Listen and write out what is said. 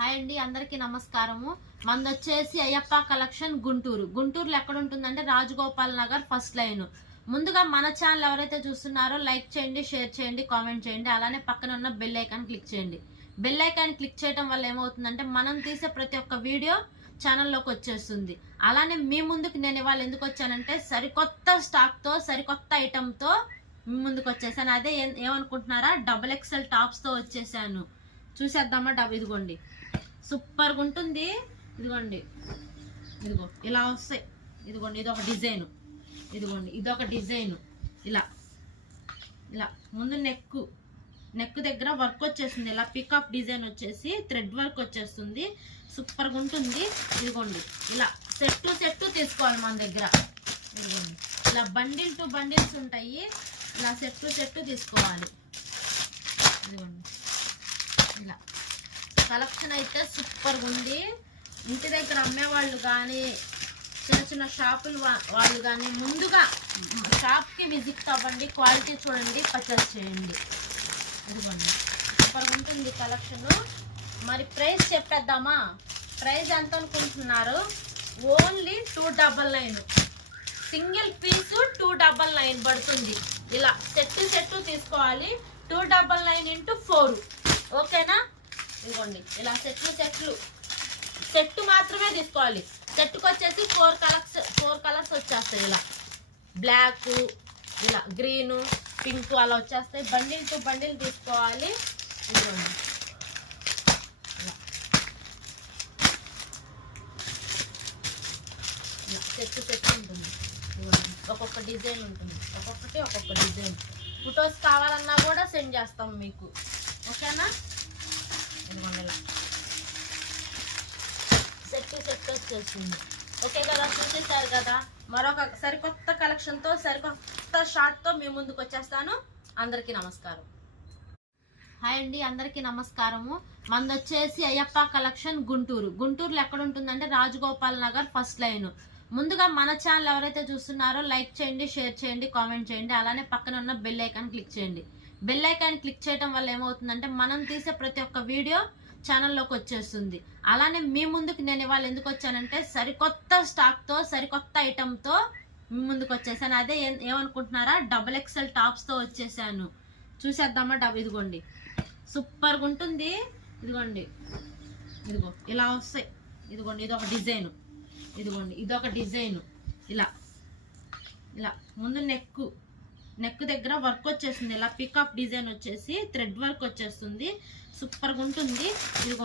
Hi అండి, అందరికీ నమస్కారము. మనది వచ్చేసి అయ్యప్ప కలెక్షన్ గుంటూరు. గుంటూరులో ఎక్కడ ఉంటుందంటే రాజగోపాల్ నగర్ ఫస్ట్ లైన్. ముందుగా మన ఛానల్ ఎవరైతే చూస్తున్నారో లైక్ చేయండి, షేర్ చేయండి, కామెంట్ చేయండి. అలానే పక్కన ఉన్న బెల్ ఐకాన్ క్లిక్ చేయండి. బెల్ ఐకాన్ క్లిక్ చేయడం వల్ల ఏమవుతుందంటే మనం తీసే ప్రతి ఒక్క వీడియో ఛానల్లోకి వచ్చేస్తుంది. అలానే మీ ముందుకు నేను ఇవాళ ఎందుకు వచ్చానంటే సరికొత్త స్టాక్తో, సరికొత్త ఐటమ్తో మీ ముందుకు వచ్చేసాను. అదే ఏమనుకుంటున్నారా, XXL టాప్స్తో వచ్చేసాను. చూసేద్దామా? ఇదిగోండి, సూపర్గా ఉంటుంది. ఇదిగోండి, ఇదిగో ఇలా వస్తాయి. ఇదిగోండి, ఇదొక డిజైన్. ఇదిగోండి, ఇదొక డిజైన్. ఇలా ఇలా ముందు నెక్ దగ్గర వర్క్ వచ్చేస్తుంది. ఇలా పికాక్ డిజైన్ వచ్చేసి థ్రెడ్ వర్క్ వచ్చేస్తుంది. సూపర్గా ఉంటుంది. ఇదిగోండి, ఇలా సెట్ తీసుకోవాలి మన దగ్గర. ఇదిగోండి, ఇలా బండిల్ టు బండిల్స్ ఉంటాయి. ఇలా సెట్ తీసుకోవాలి. ఇదిగోండి, ఇలా కలెక్షన్ అయితే సూపర్గా ఉంది. ఇంటి దగ్గర అమ్మేవాళ్ళు కానీ, చిన్న షాపులు వాళ్ళు కానీ ముందుగా షాప్కి విజిట్ అవ్వండి, క్వాలిటీ చూడండి, పర్చేస్ చేయండి. ఇదిగోండి, సూపర్గా ఉంటుంది కలెక్షన్. మరి ప్రైస్ చెప్పేద్దామా? ప్రైస్ ఎంత అనుకుంటున్నారు? ఓన్లీ 299. సింగిల్ పీసు 299 పడుతుంది. ఇలా సెట్ తీసుకోవాలి. 299 × 4. ఓకేనా? ఇదిగోండి, ఇలా సెట్ మాత్రమే తీసుకోవాలి. సెట్కి వచ్చేసి 4 కలర్స్ వచ్చేస్తాయి. ఇలా బ్లాక్, ఇలా గ్రీను, పింక్ అలా వచ్చేస్తాయి. బండిల్ టు బండిల్ తీసుకోవాలి. ఇదిగోండి, ఇలా సెట్ ఉంటుంది. ఇదిగోండి, ఒక్కొక్క డిజైన్ ఉంటుంది. ఒక్కొక్క డిజైన్. ఫొటోస్ కావాలన్నా కూడా సెండ్ చేస్తాం మీకు. ఓకేనా? ఇదిగోండి, ఇలా సెట్ వచ్చేసింది. ఓకే కదా? చూసేసారు కదా? మరొక సరికొత్త కలెక్షన్తో, సరికొత్త షార్ట్తో మీ ముందుకు వచ్చేస్తాను. అందరికీ నమస్కారం. హాయ్ అండి, అందరికీ నమస్కారము. మనది వచ్చేసి అయ్యప్ప కలెక్షన్ గుంటూరు. గుంటూరులో ఎక్కడ ఉంటుందంటే రాజగోపాల్ నగర్ ఫస్ట్ లైన్. ముందుగా మన ఛానల్ ఎవరైతే చూస్తున్నారో లైక్ చేయండి, షేర్ చేయండి, కామెంట్ చేయండి. అలానే పక్కన ఉన్న బెల్ ఐకాన్ క్లిక్ చేయండి. బెల్ ఐకాన్ క్లిక్ చేయడం వల్ల ఏమవుతుందంటే మనం తీసే ప్రతి ఒక్క వీడియో ఛానల్లోకి వచ్చేస్తుంది. అలానే మీ ముందుకు నేను ఇవాళ ఎందుకు వచ్చానంటే సరికొత్త స్టాక్తో, సరికొత్త ఐటమ్తో మీ ముందుకు వచ్చేసాను. అదే ఏమనుకుంటున్నారా, XXL టాప్స్తో వచ్చేసాను. చూసేద్దామా? ఇదిగోండి, సూపర్గా ఉంటుంది. ఇదిగోండి, ఇదిగో ఇలా వస్తాయి. ఇదిగోండి, ఇదొక డిజైన్. ఇదిగోండి, ఇదొక డిజైన్. ఇలా ముందు నెక్ దగ్గర వర్క్ వచ్చేస్తుంది. ఇలా పికాక్ డిజైన్ వచ్చేసి థ్రెడ్ వర్క్ వచ్చేస్తుంది. సూపర్గా ఉంటుంది. ఇదిగోండి.